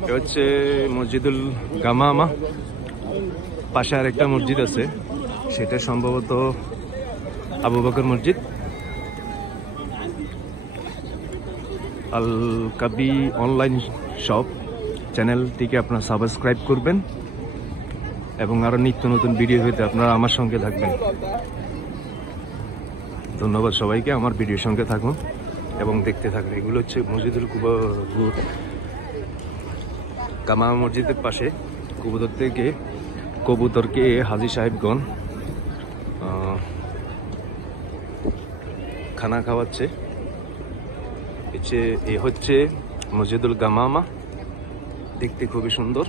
এটা হচ্ছে মসজিদুল গামামা। পাশে আর একটা মসজিদ আছে, সেটা সম্ভবত আবু বকর মসজিদ। আল কাবি অনলাইন শপ চ্যানেলটিকে আপনারা সাবস্ক্রাইব করবেন এবং আরো নিত্য নতুন ভিডিও পেতে আপনারা আমার সঙ্গে থাকবেন। ধন্যবাদ সবাইকে, আমার ভিডিওর সঙ্গে থাকুন এবং দেখতে থাকুন। এগুলো হচ্ছে মসজিদুল গামামা মসজিদের পাশে কবুতরকে হাজী সাহেবগণ খানা খাওয়াচ্ছে। এ হচ্ছে মসজিদুল গামামা, দেখতে খুবই সুন্দর।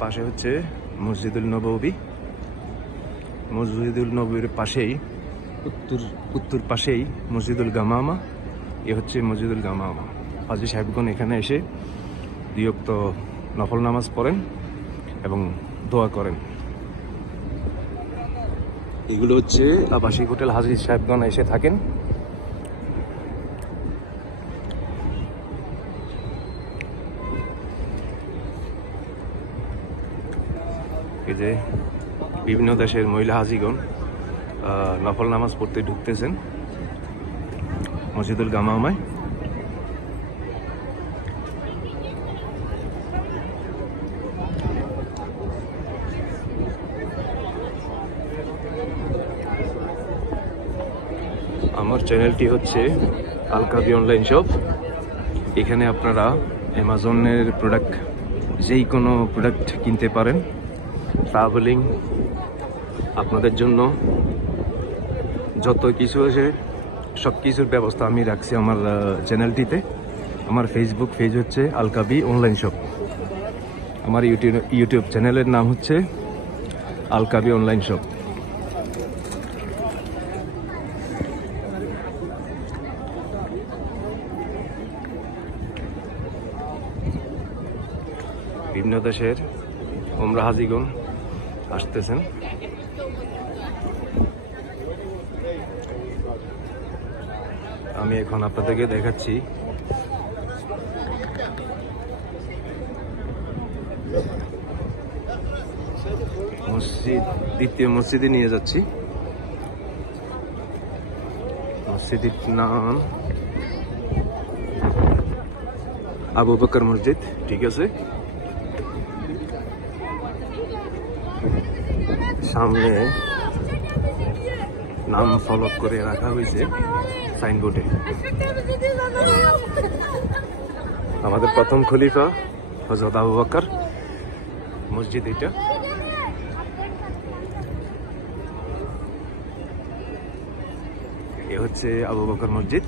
পাশে হচ্ছে মসজিদুল নববী। মসজিদুল নববীর পাশেই উত্তর পাশেই মসজিদুল গামামা। এ হচ্ছে মসজিদুল গামামা। হাজী সাহেবগণ এখানে এসে 2 ওয়াক্ত নফল নামাজ পড়েন এবং দোয়া করেন। এগুলো হচ্ছে আবাসিক হোটেল, হাজী সাহেবগণ এসে থাকেন। এই যে বিভিন্ন দেশের মহিলা হাজীগণ নফল নামাজ পড়তে ঢুকতেছেন মসজিদুল গামামায়। আমার চ্যানেলটি হচ্ছে আল কাবি অনলাইন শপ। এখানে আপনারা অ্যামাজনের প্রোডাক্ট, যেই কোনো প্রোডাক্ট কিনতে পারেন। ট্রাভেলিং আপনাদের জন্য যত কিছু আছে সব কিছুর ব্যবস্থা আমি রাখছি আমার চ্যানেলটিতে। আমার ফেসবুক পেজ হচ্ছে আল কাবি অনলাইন শপ। আমার ইউটিউব চ্যানেলের নাম হচ্ছে আল কাবি অনলাইন শপ। বিভিন্ন দেশের ওমরা হাজীগণ আসতেছেন। আমি এখন আপনাদেরকে দেখাচ্ছি মসজিদ, দ্বিতীয় মসজিদে নিয়ে যাচ্ছি। মসজিদের নাম আবু বকর মসজিদ, ঠিক আছে। সামনে নাম ফলক করে রাখা হয়েছে সাইনবোর্ডে। আমাদের প্রথম খলিফা হযরত আবু বকর মসজিদ এটা। এ হচ্ছে আবু বকর মসজিদ।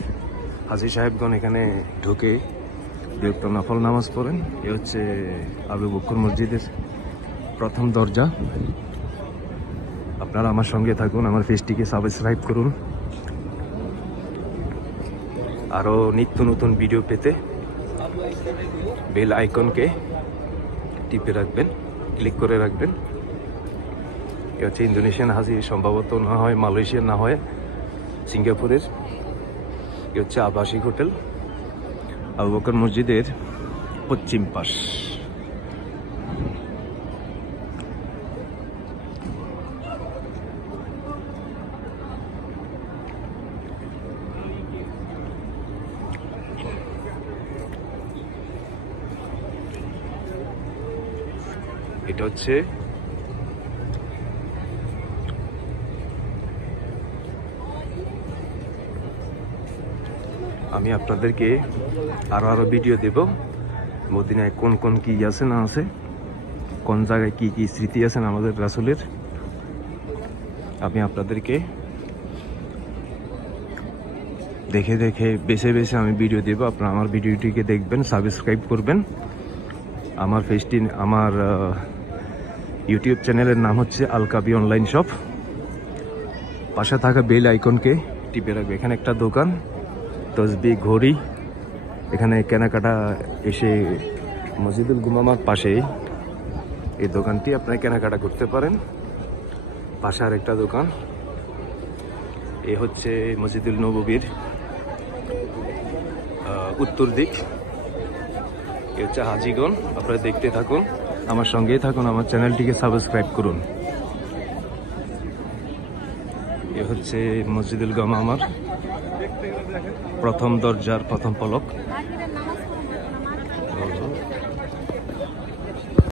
হাজী সাহেবগণ এখানে ঢুকে 2 ওয়াক্ত নফল নামাজ পড়েন। এ হচ্ছে আবু বকর মসজিদের প্রথম দরজা। আপনারা আমার সঙ্গে থাকুন, আমার পেজটিকে সাবস্ক্রাইব করুন। আরো নিত্য নতুন ভিডিও পেতে বেল আইকনকে টিপে রাখবেন, ক্লিক করে রাখবেন। এ হচ্ছে ইন্দোনেশিয়ান হাজী, সম্ভবত না হয় মালয়েশিয়ার, না হয় সিঙ্গাপুরের। এ হচ্ছে আবাসিক হোটেল আবু বকর মসজিদের পশ্চিম পাশ। এটা হচ্ছে আমি আপনাদেরকে আরো ভিডিও দেব মদিনায় কোন কোন কি আছে না আছে, কোন জায়গায় কি কি স্মৃতি আছেন আমাদের রাসূলের। আমি আপনাদেরকে দেখে দেখে বেছে বেছে আমি ভিডিও দেব। আপনারা আমার ভিডিওটিকে দেখবেন, সাবস্ক্রাইব করবেন। আমার পেজটি, আমার ইউটিউব চ্যানেলের নাম হচ্ছে আল কাবি অনলাইন শপ। পাশে থাকা বেল আইকনকে টিপে রাখবে। এখানে একটা দোকান, তসবি, ঘড়ি, এখানে কেনাকাটা এসে মসজিদুল গুমামার পাশেই এই দোকানটি আপনারা কেনাকাটা করতে পারেন। পাশে আর একটা দোকান, এ হচ্ছে মসজিদুল নববীর উত্তর দিক, এ হচ্ছে হাজীগঞ্জ। আপনারা দেখতে থাকুন, আমার সঙ্গেই থাকুন, আমার চ্যানেলটিকে সাবস্ক্রাইব করুন। এ হচ্ছে মসজিদুল গুমামার প্রথম দরজার প্রথম পলক।